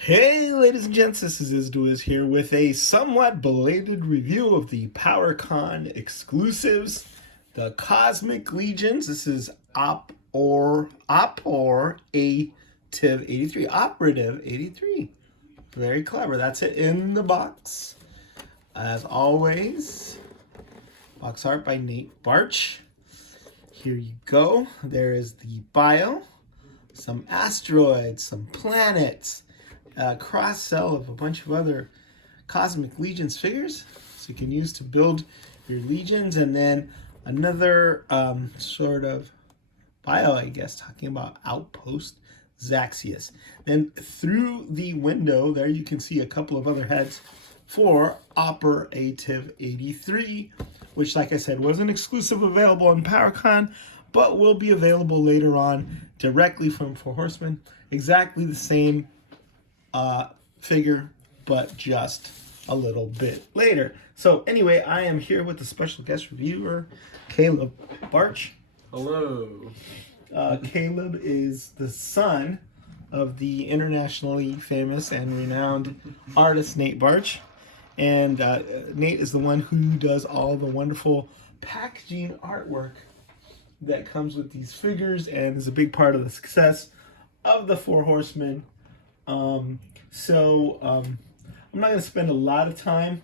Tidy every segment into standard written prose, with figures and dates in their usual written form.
Hey, ladies and gents, this is Izduiz here with a somewhat belated review of the PowerCon exclusives, the Cosmic Legions. This is Opor-A-Tiv83, Operative 83. Very clever. That's it in the box. As always, box art by Nate Barch. Here you go. There is the bio, some asteroids, some planets, cross sell of a bunch of other Cosmic Legions figures, so you can use to build your legions, and then another sort of bio, I guess, talking about Outpost Zaxius. Then through the window there, you can see a couple of other heads for Opor-A-Tiv83, which, like I said, wasn't exclusive available on PowerCon, but will be available later on directly from For Horsemen. Exactly the same figure, but just a little bit later. So anyway, I am here with the special guest reviewer, Caleb Barch. Hello. Caleb is the son of the internationally famous and renowned artist Nate Barch. And Nate is the one who does all the wonderful packaging artwork that comes with these figures and is a big part of the success of the Four Horsemen. I'm not going to spend a lot of time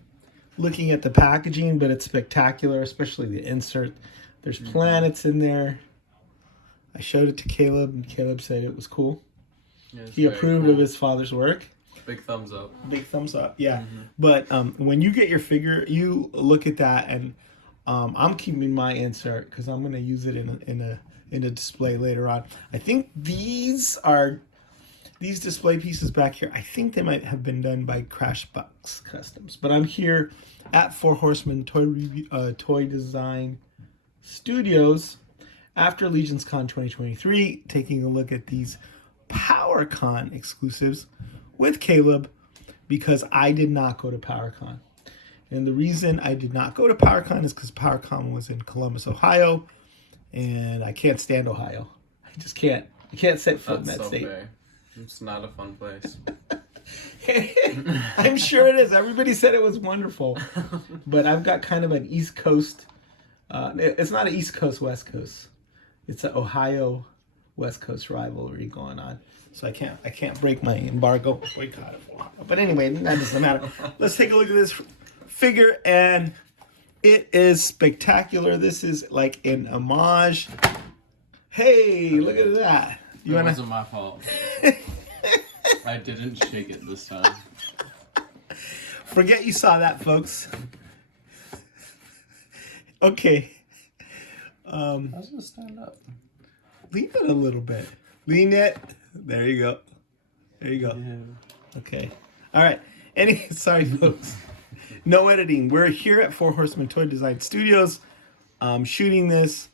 looking at the packaging, but it's spectacular, especially the insert. There's planets in there. I showed it to Caleb, and Caleb said it was cool. Yeah, He approved of his father's work. Big thumbs up. Big thumbs up, yeah. But when you get your figure, you look at that, and I'm keeping my insert because I'm going to use it in a display later on. I think these display pieces back here, I think they might have been done by Crashbox Customs. But I'm here at Four Horsemen Toy Design Studios after Legions Con 2023, taking a look at these PowerCon exclusives with Caleb, because I did not go to PowerCon. And the reason I did not go to PowerCon is because PowerCon was in Columbus, Ohio, and I can't stand Ohio. I just can't. I can't set foot in that state. Okay. It's not a fun place. I'm sure it is. Everybody said it was wonderful. But I've got kind of an East Coast. It's not an East Coast, West Coast. It's an Ohio West Coast rivalry going on. So I can't break my embargo. Boycott of Ohio. But anyway, that doesn't matter. Let's take a look at this figure, and it is spectacular. This is like an homage. Hey, look at that. It wasn't my fault. I didn't shake it this time. Forget you saw that, folks. Okay. I was gonna stand up. Lean it a little bit. Lean it. There you go. There you go. Yeah. Okay. All right. Sorry, folks. No editing. We're here at Four Horsemen Toy Design Studios, shooting this.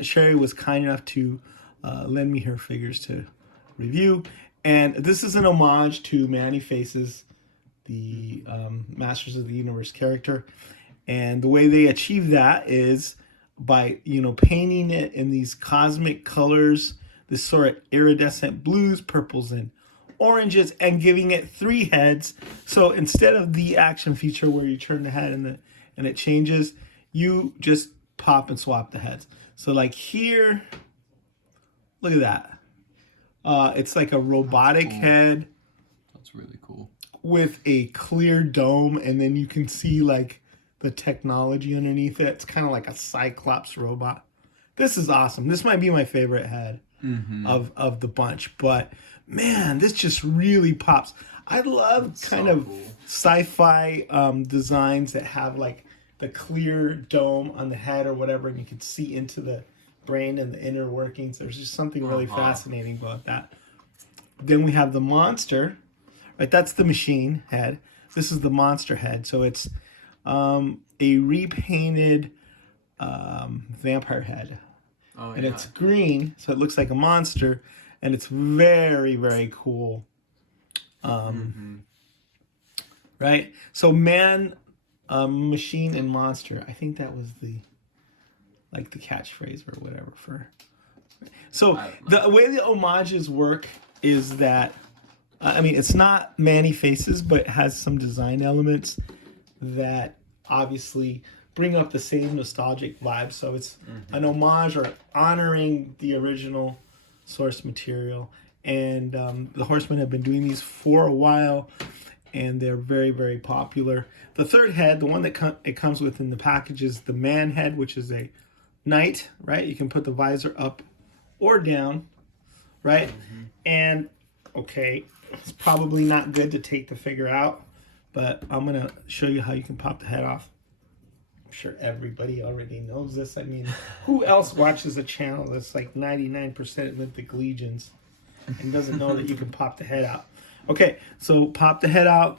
Sherry was kind enough to lend me her figures to review, and this is an homage to Manny Faces, the Masters of the Universe character, and the way they achieve that is by painting it in these cosmic colors, this sort of iridescent blues, purples, and oranges, and giving it 3 heads. So instead of the action feature where you turn the head and it changes, you just pop and swap the heads. So like here, look at that. It's like a robotic head. That's really cool. With a clear dome, and then you can see like the technology underneath it. It's kind of like a Cyclops robot. This is awesome. This might be my favorite head of the bunch. But man, this just really pops. I love kind of sci-fi designs that have like the clear dome on the head or whatever, and you can see into the brain and the inner workings. There's just something really fascinating about that. Then we have the monster, right? That's the machine head. This is the monster head. So it's a repainted vampire head. Oh, and yeah. it's green, so it looks like a monster, and it's very, very cool. Right? So man, machine, and monster. I think that was the catchphrase or whatever for. So the way the homages work is that I mean, it's not Manny faces, but it has some design elements that obviously bring up the same nostalgic vibe. So it's an homage or honoring the original source material. And the Horsemen have been doing these for a while, and they're very, very popular. The third head, the one that it comes with in the package, is the man head, which is a knight, right? You can put the visor up or down, right? And, okay, it's probably not good to take the figure out, but I'm going to show you how you can pop the head off. I'm sure everybody already knows this. I mean, who else watches a channel that's like 99% Mythic Legions and doesn't know that you can pop the head out? Okay, so pop the head out.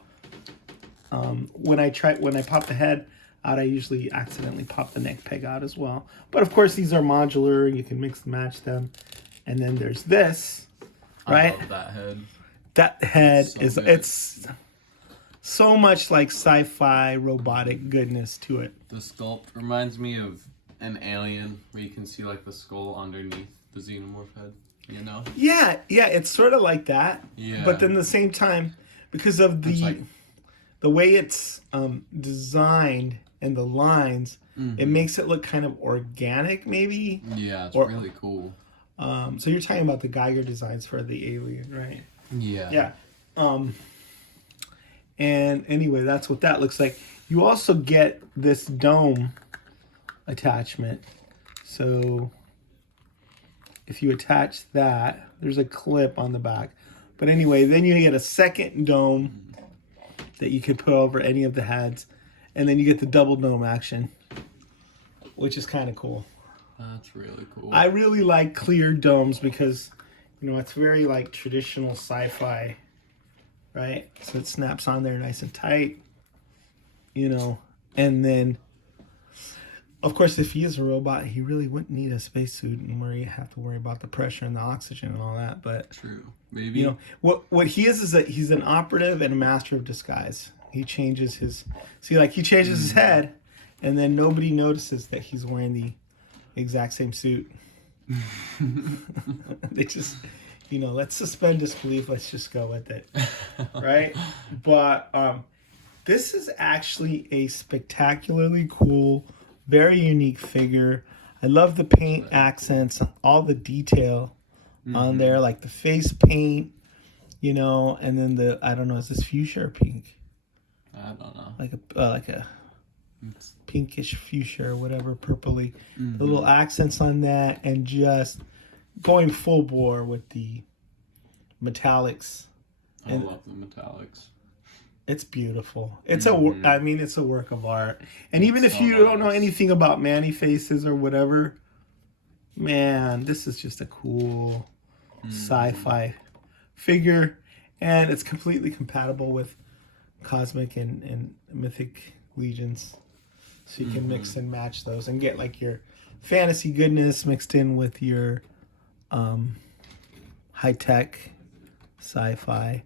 When I pop the head out, I usually accidentally pop the neck peg out as well. But of course, these are modular. You can mix and match them. And then there's this, right? I love that head. That head So is good. it's so much like sci-fi robotic goodness to it. The sculpt reminds me of an Alien, where you can see like the skull underneath the xenomorph head. You know? Yeah, it's sort of like that. Yeah. But then at the same time, because of It's like- the way it's designed and the lines, it makes it look kind of organic, maybe. Yeah, it's Or- really cool. So you're talking about the Geiger designs for the Alien, right? Yeah. Yeah. And anyway, that's what that looks like. You also get this dome attachment. So if you attach that, there's a clip on the back. But anyway, then you get a second dome that you could put over any of the heads. And then you get the double dome action, which is kind of cool. That's really cool. I really like clear domes because, you know, it's very like traditional sci-fi, right? So it snaps on there nice and tight, you know. And then, of course, if he is a robot, he really wouldn't need a spacesuit and where you have to worry about the pressure and the oxygen and all that. But True. Maybe. you know what he is that he's an operative and a master of disguise. He changes his he changes his head, and then nobody notices that he's wearing the exact same suit. They just, you know, let's suspend disbelief. Let's just go with it, right? But this is actually a spectacularly cool, very unique figure. I love the paint accents, all the detail on there, like the face paint, you know, and then I don't know, is this fuchsia or pink? I don't know. Like a pinkish fuchsia or whatever, purpley. The little accents on that, and just going full bore with the metallics. I love the metallics. It's beautiful. It's it's a work of art. And even if So you don't know nice. anything about Manny faces or whatever, man, this is just a cool sci-fi figure, and it's completely compatible with Cosmic and Mythic Legions. So you can mix and match those and get like your fantasy goodness mixed in with your high-tech sci-fi.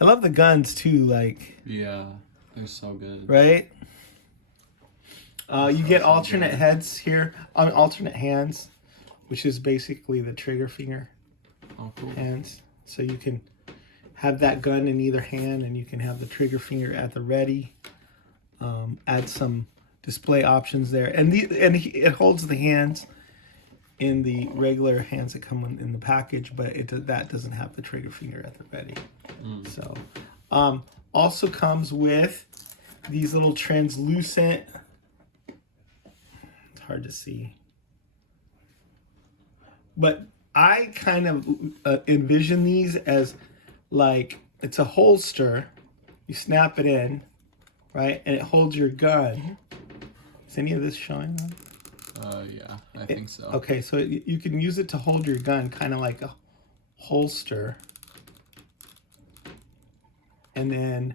I love the guns too, like, Yeah, they're so good. right? You get alternate heads here, alternate hands, which is basically the trigger finger Oh, cool. hands. So you can have that gun in either hand, and you can have the trigger finger at the ready. Add some display options there, and it holds the hands in the regular hands that come in the package, but that doesn't have the trigger finger at the ready. So, also comes with these little translucent. It's hard to see, but I kind of envision these as like it's a holster. You snap it in, right, and it holds your gun. Is any of this showing? Yeah, I think so. Okay, so you can use it to hold your gun, kind of like a holster. And then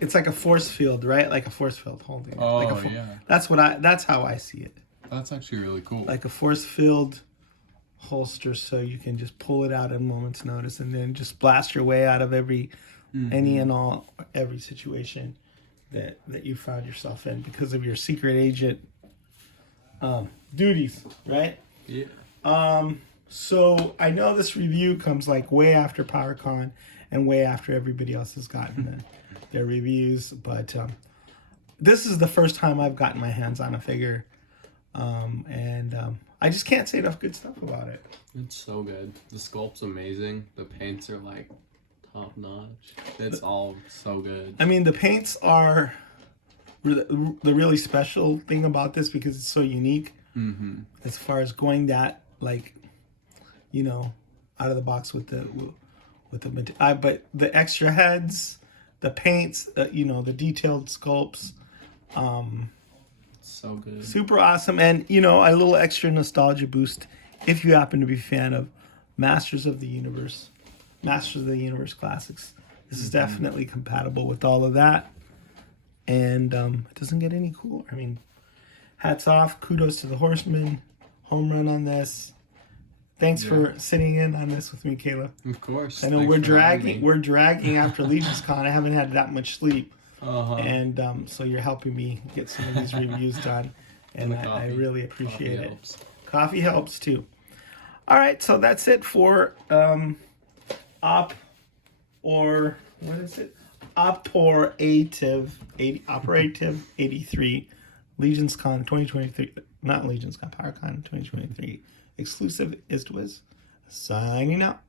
it's like a force field, right? Like a force field holding it. Oh, Like yeah. that's how I see it. That's actually really cool. Like a force field holster, so you can just pull it out at a moment's notice and then just blast your way out of every situation that you found yourself in because of your secret agent duties, right? Yeah. So I know this review comes like way after PowerCon, and way after everybody else has gotten their reviews. But this is the first time I've gotten my hands on a figure, and I just can't say enough good stuff about it. It's so good. The sculpt's amazing. The paints are like top notch. It's all so good. I mean, the paints are the really special thing about this because it's so unique. Mm-hmm. As far as going that, like, you know, out of the box with the but the extra heads, the paints, you know, the detailed sculpts, so good. super awesome. And you know, a little extra nostalgia boost if you happen to be a fan of Masters of the Universe classics. This is definitely compatible with all of that, and it doesn't get any cooler. I mean, hats off, kudos to the Horsemen, home run on this. Thanks for sitting in on this with me, Kayla. Of course. I know we're dragging after Legion's Con. I haven't had that much sleep, and so you're helping me get some of these reviews done, and I really appreciate it. Helps. Coffee helps too. All right, so that's it for Opor-A-Tiv83 Legion's Con 2023, not Legion's Con, PowerCon 2023 exclusive Istwiz. Signing out.